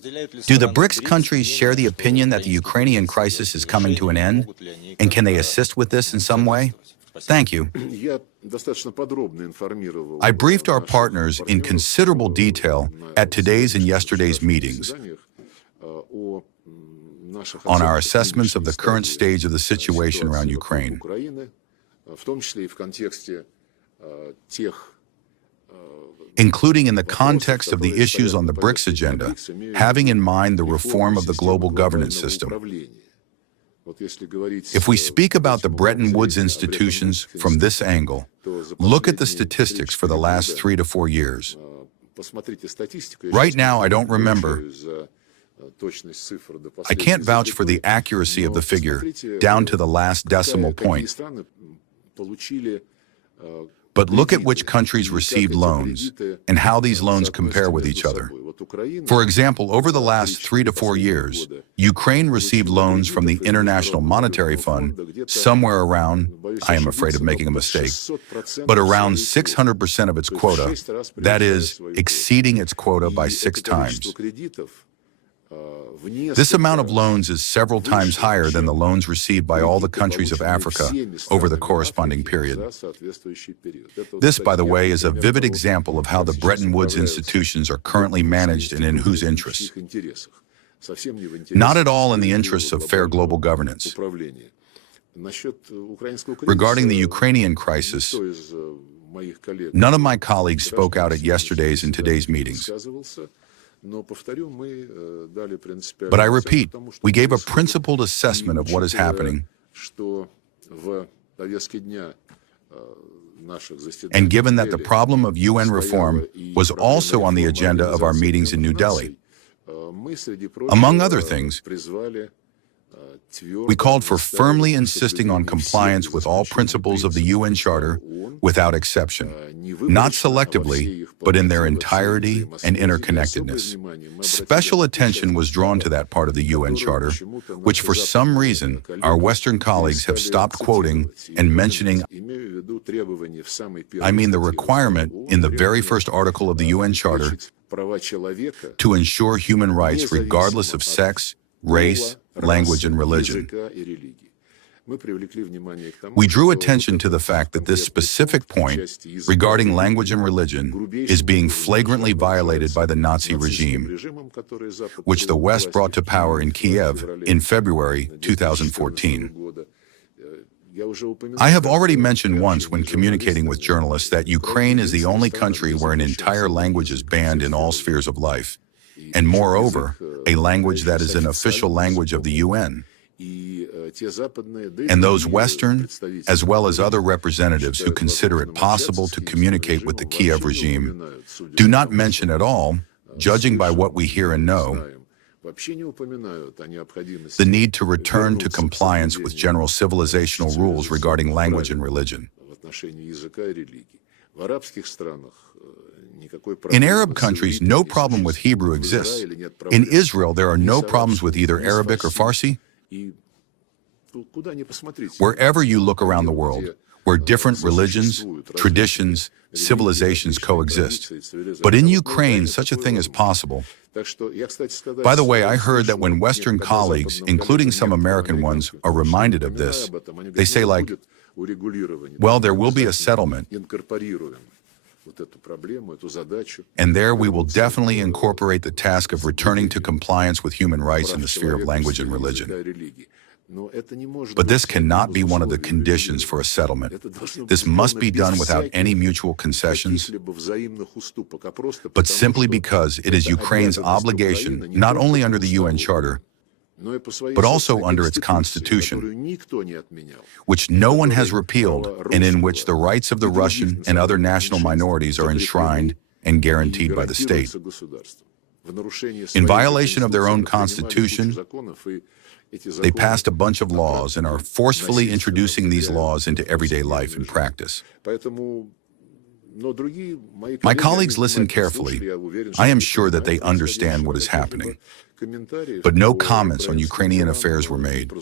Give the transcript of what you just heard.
Do the BRICS countries share the opinion that the Ukrainian crisis is coming to an end? And can they assist with this in some way? Thank you. I briefed our partners in considerable detail at today's and yesterday's meetings on our assessments of the current stage of the situation around Ukraine. Including in the context of the issues on the BRICS agenda, having in mind the reform of the global governance system. If we speak about the Bretton Woods institutions from this angle, look at the statistics for the last 3 to 4 years. Right now, I don't remember. I can't vouch for the accuracy of the figure down to the last decimal point. But look at which countries received loans and how these loans compare with each other. For example, over the last 3 to 4 years, Ukraine received loans from the International Monetary Fund somewhere around, I am afraid of making a mistake, but around 600% of its quota, that is, exceeding its quota by 6 times. This amount of loans is several times higher than the loans received by all the countries of Africa over the corresponding period. This, by the way, is a vivid example of how the Bretton Woods institutions are currently managed and in whose interests. Not at all in the interests of fair global governance. Regarding the Ukrainian crisis, none of my colleagues spoke out at yesterday's and today's meetings. But I repeat, we gave a principled assessment of what is happening. And given that the problem of UN reform was also on the agenda of our meetings in New Delhi, among other things, we called for firmly insisting on compliance with all principles of the UN Charter without exception, not selectively, but in their entirety and interconnectedness. Special attention was drawn to that part of the UN Charter, which for some reason our Western colleagues have stopped quoting and mentioning. I mean the requirement in the very first article of the UN Charter to ensure human rights regardless of sex, race, language, and religion. We drew attention to the fact that this specific point regarding language and religion is being flagrantly violated by the Nazi regime, which the West brought to power in Kiev in February 2014. I have already mentioned once when communicating with journalists that Ukraine is the only country where an entire language is banned in all spheres of life, and moreover, a language that is an official language of the UN. And those Western, as well as other representatives who consider it possible to communicate with the Kiev regime, do not mention at all, judging by what we hear and know, the need to return to compliance with general civilizational rules regarding language and religion. In Arab countries, no problem with Hebrew exists. In Israel, there are no problems with either Arabic or Farsi. Wherever you look around the world, where different religions, traditions, civilizations coexist. But in Ukraine, such a thing is possible. By the way, I heard that when Western colleagues, including some American ones, are reminded of this, they say like, well, there will be a settlement. And there we will definitely incorporate the task of returning to compliance with human rights in the sphere of language and religion. But this cannot be one of the conditions for a settlement. This must be done without any mutual concessions, but simply because it is Ukraine's obligation, not only under the UN Charter, but also under its constitution, which no one has repealed and in which the rights of the Russian and other national minorities are enshrined and guaranteed by the state. In violation of their own constitution, they passed a bunch of laws and are forcefully introducing these laws into everyday life and practice. My colleagues listen carefully. I am sure that they understand what is happening. But no comments on Ukrainian affairs were made.